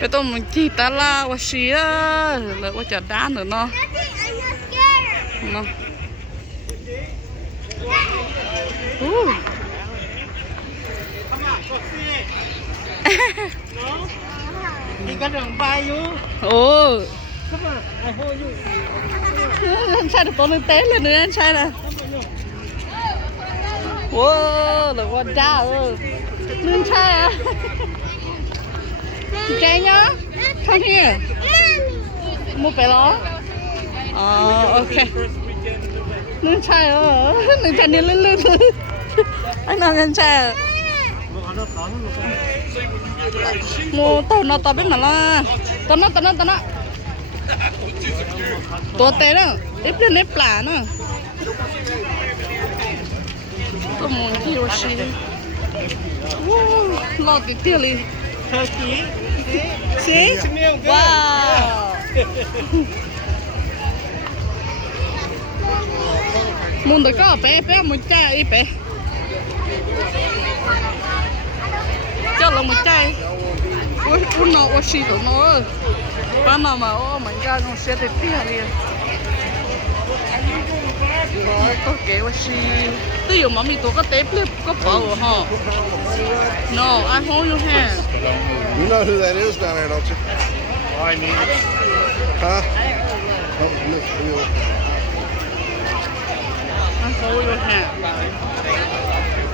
bây giờ mình chỉ ta la và xí á là qua chợ đá nữa nó đi cái đường bay vô ồ các bạn ai hôi vô anh sai được con lên té lên nữa anh sai nè wow là con cha ơi lên sai à chạy nhá come here mua phải lo ok lên sai ơi lên chạy đi lên lên anh nào lên sai mua tàu nó tàu biết mà lo tao nóตัวเต้น่ะเอฟเล่นในปลาน่ะตัวมองที่ว่าชีว้าวหลอกอีกเดียวเลย Turkey see ว้าวมุนตัวก็เป๊ะมันใจอีเป๊ะเจ้าลงมันใจอุ้นนอว่าชีตัวน้อยป้ามาโอ้เหมือนกันเสียติดเตี้ยเลยตัวเก๋ว่าชีตัวอยู่มันมีตัวก็เต๊ะเปรี้ยก็เปล่าฮะ no I hold your hand You know who that is down there, don't you? I need Huh? Oh, look, look. I hold your hand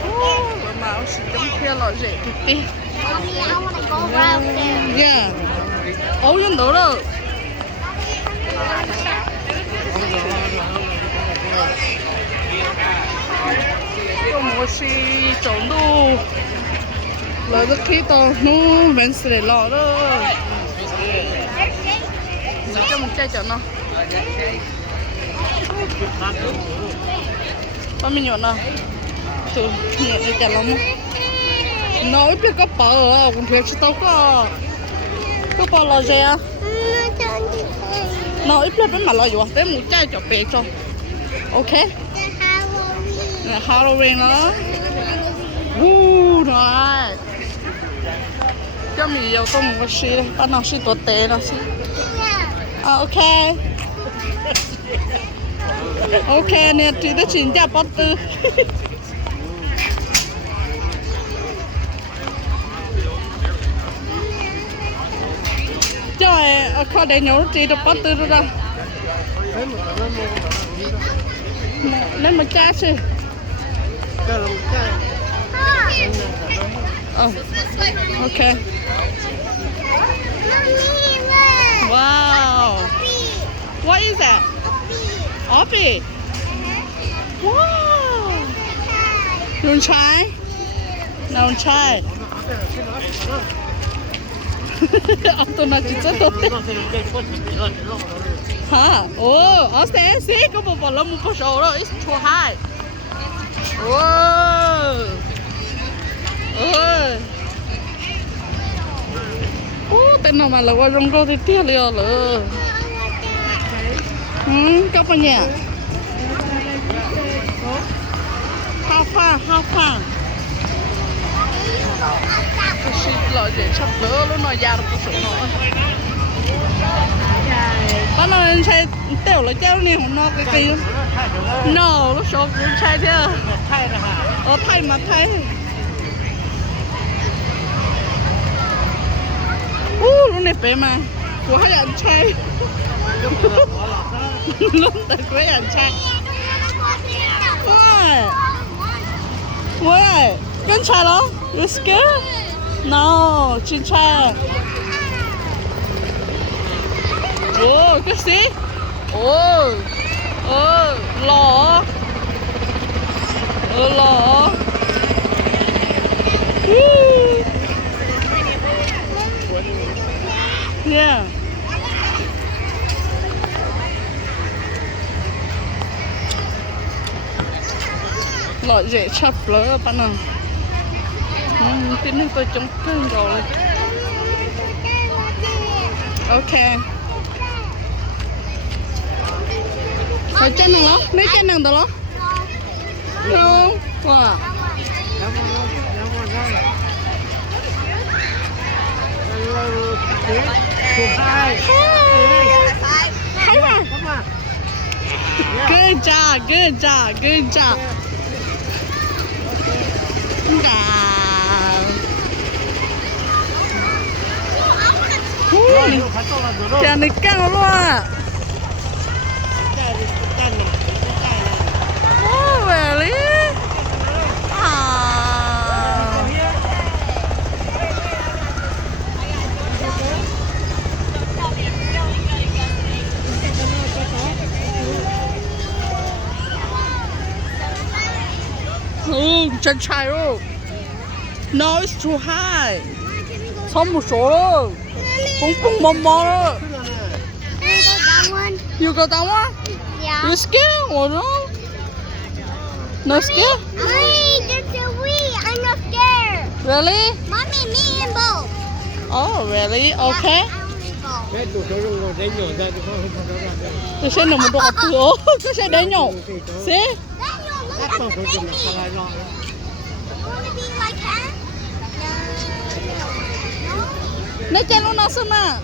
oh mà ông chỉ giống kia lọ rễ thịt đi Mommy, I want to go around there. yeah ấu yên đó rồi một xí trốn đu lấy được khi tao nó vẫn sẽ lọ đó lấy cho một chai cho nó bao nhiêu nhọn nào từ nhẹ để chả lắm nó ít biết có bờ còn thiếu chỉ tao có bờ lò gì à nó ít biết biết mà lò gì thế một chai cho bé cho ok là Halloween đó rồi cho mình yêu tôi một cái gì đây bắt đầu xíตัวเตะnó xí ok ok nè chị đã chỉnh ra bắt tư trời khó để nhổ chị được bắt tư rồi lấy một chai xí oh okay wow what is that Oppie wow you want to try no try ông tôi nói chỉ rất tốt hả oh sẽ có một bò lông một con sổ rồi it's too high wow ơi tên nào mà là qua rong rô thì tiếc liền rồi các bạn nhỉ how far cái shit lọ dễ sắp lỡ nó nói ra được cái số nó bắt nó lên xe tiểu là treo này nó cái gì no nó số cũng sai thế thay mà thay lúc này bé mà của hai anh trai lúc tới của hai anh trai why con trai đó you scared no chín trai cái gì lọ lọ yeah lọ dễ chắp lỡ bạn nào cái này tôi chống cơn rồi ok ở trên này đó mấy trên này đó không wow Hello. Too high. Come on. Come on. Good job, good job, good job. Chà này cao luôn à. Oh, really? Ah. Chân chạy rồi. No, it's too high. Xong một số rồi. Cũng cũng mò mò rồi. You You go go that one? down one? Yeah. You scared or no? No scared? Mommy, there's a wee. I'm not scared. Really? Mommy, me and both. Oh, really? Okay. I only go. Cái tụi tôi dùng để nhổ ra thì không có ra. Cái xe này một đồ cửa. Cái xe đấy nhổ. See? Daniel, look Các at con the tôi dùng baby. là sao lo. You want to be like her? No. Nó chạy luôn nó xem mà.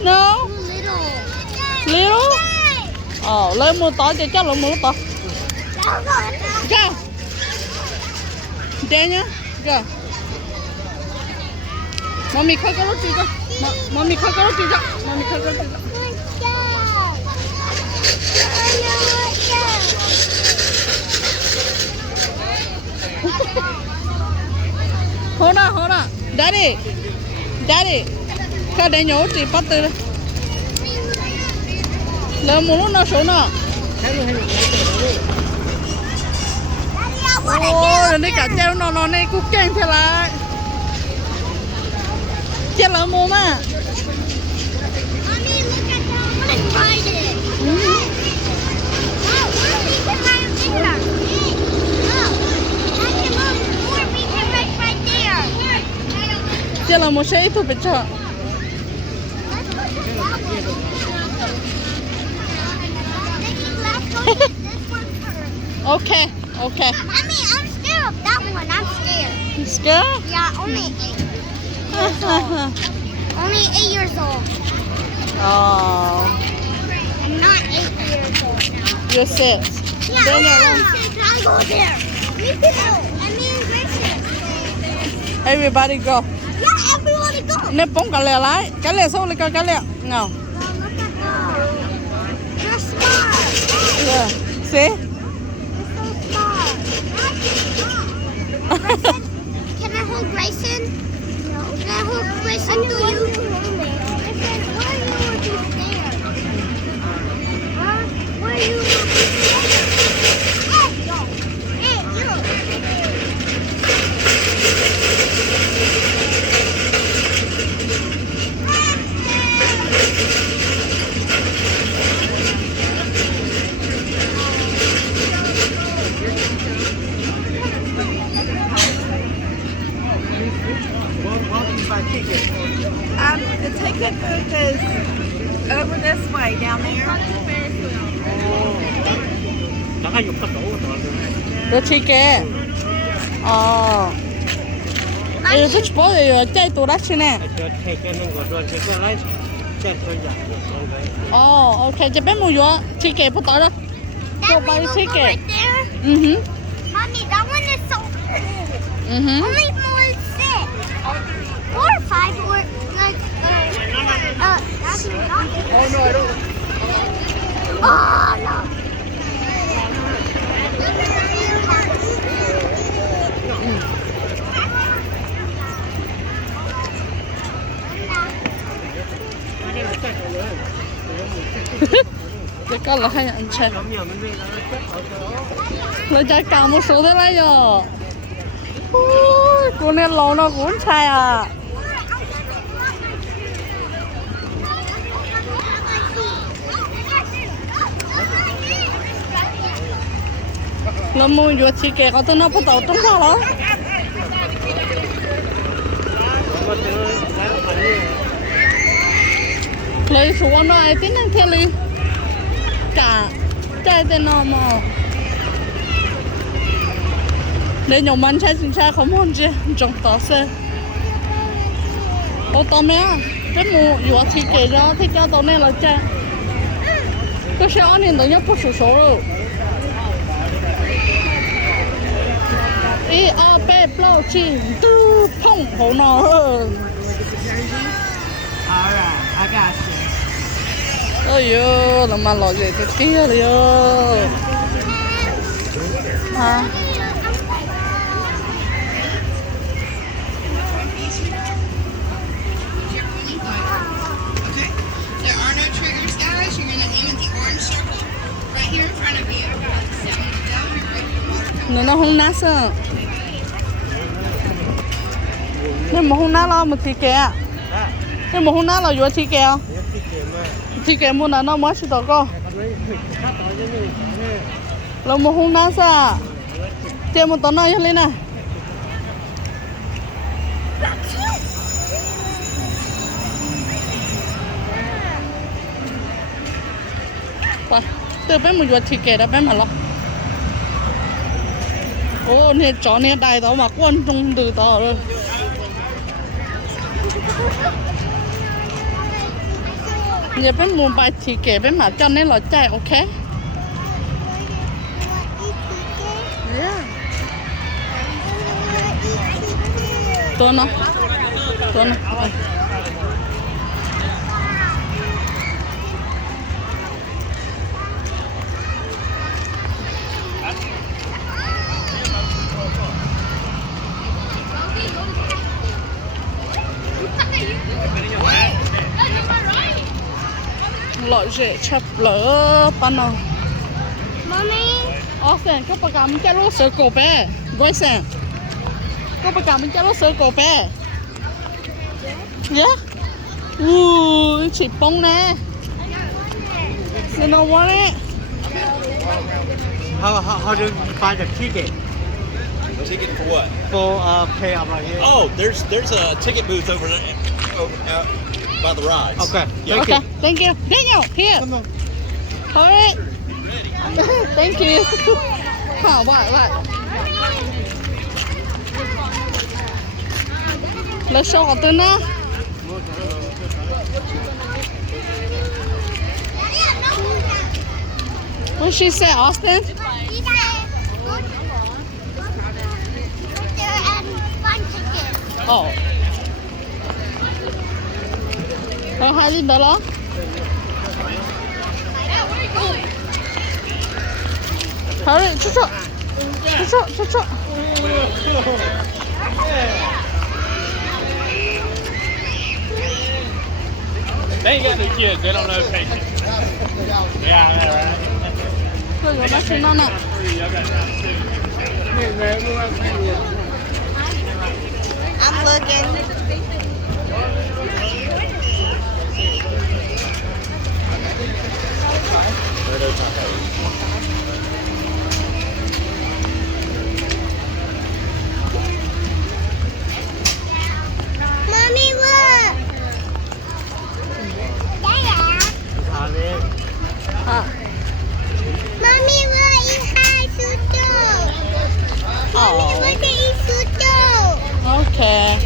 No. No? Too little. Little? Ờ, lên mua tỏi cho chắc là mua tỏi. Go. Daniel, go. Mommy khơi cái roti cho. Mommy khơi cái roti cho. Mommy khơi cái roti cho. Hold on. Daddy. Cái Daniel roti bắt từ. Lên mua nó số nè. Ôi, đây cả treo nó này cũng kèm theo lại. Chết là mua mà. Mommy, look at that. I want to ride it. Oh, Mommy, we can ride it there. Oh, Daddy, Mom, or we can ride right there. Chết là mua xe ít thôi phải chờ. Let's go to that one. Maybe let's go to this one first. Okay. Mommy, I'm scared of that one. I'm scared. You scared? Yeah, only 8 years old. Oh, I'm not 8 years old now. you're 6. Yeah, Daniel, I go there. Me too. And me and Gracie. everybody go. Yeah, everybody go. Nếp bóng cả lẹ lại. Cái lẹ sau lại cái lẹ. Nào. Well, look at them. You're smart. Yeah. See? You're so smart. Grayson, can I hold Grayson? No. Can I hold Grayson to you? Grayson, why are you looking scared? Huh? Why are you looking scared? Hey, yo. Hey, you. The ticket booth is over this way down there. 나가 욕도 너무 좋아하네. Để chi kê. Ê, tôi chỉ bỏ rồi chạy tụi đó chứ nè. 저 태견은 거도 제가 라이 쟤도 야. Ok, cho bé mua vô. Chi kê bắt tỏi đó. That buy little ticket. right there. Mommy, that one is so cool. Only more than 6. 4 or 5 or like that's not. Oh no, I don't. Oh no. Cái con là hay ăn chơi. 남이 없는데 나는 꽤 어서. Nó chạy cả một số thế này rồi. Ui, cô nên lâu nó cũng chạy à. Nó mua vô chi kê có tôi nó bắt đầu trúng vào đó. 이것들은 나는 아니에요. Lấy số nó ai tính năng theo đi. Cả chạy tên nó mà. Để nhóm bạn chạy chính xác không hôn chứ. Trong đó xe. ô tao mẹ cái mù vừa thì kể ra thì cho tao này là cha cái xe anh hiện tại nhất có số số rồi ý a b plo chi tư phong hồ nó Alright, I got you. ôi yo làm mà lòi vậy cái kia rồi yo hả There are no triggers, guys. You're going to aim at the orange circle right here in front of you. nó không nát sao nhưng mà không nát là một tí kẻ nhưng mà không nát là vừa tí kẻ tí kẻ muốn là nó mới chỉ tao co là một không nát sao chơi một tao nói lên nè từ bên một vừa tí kẻ đã bên mà lo ô nè chó nè đại đó mà quan trọng từ đó rồi giờ bên mua bài thì kể bên mà cho nên là chạy ok yeah tôi nó loại dễ chập lỡ pan nào Mommy. sen các bạn mình chơi lúc sơ cổ bé gọi sen các bạn mình chơi lúc sơ cổ bé yeah chỉ bông nè you know what it How do you find the ticket? Ticket for what? For pay up right here. Oh, there's a ticket booth over there by the rides. Okay. Yeah. okay thank you Daniel here Come on. alright thank you vậy là show của tôi nè what she say Austin oh hai đi đó lo hurry chút They got the kids. They don't know patience. Yeah, I know, right? rồi nó xin nó nè I'm looking. Mommy, look. à Mommy, look. It's high suto. Mommy, look at it's suto. okay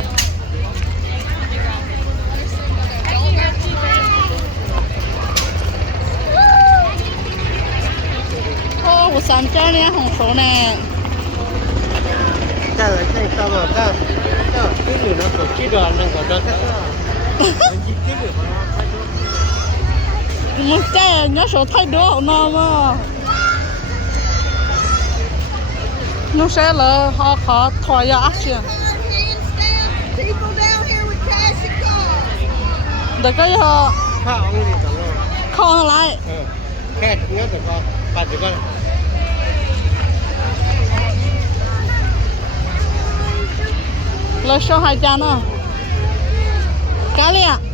ô của sản chơi nè hồng số nè Cái là cái sao mà cái người nó có cái đoàn nó có đó một chơi nhớ số thay đổi hậu nào mà nó sẽ là họ khó thoại ra action People down here with cash and cards. để cái họ How ông đi tao lo. không lại Cái nhớ tụi con, ba tụi con. là số hai trăm nữa cá liền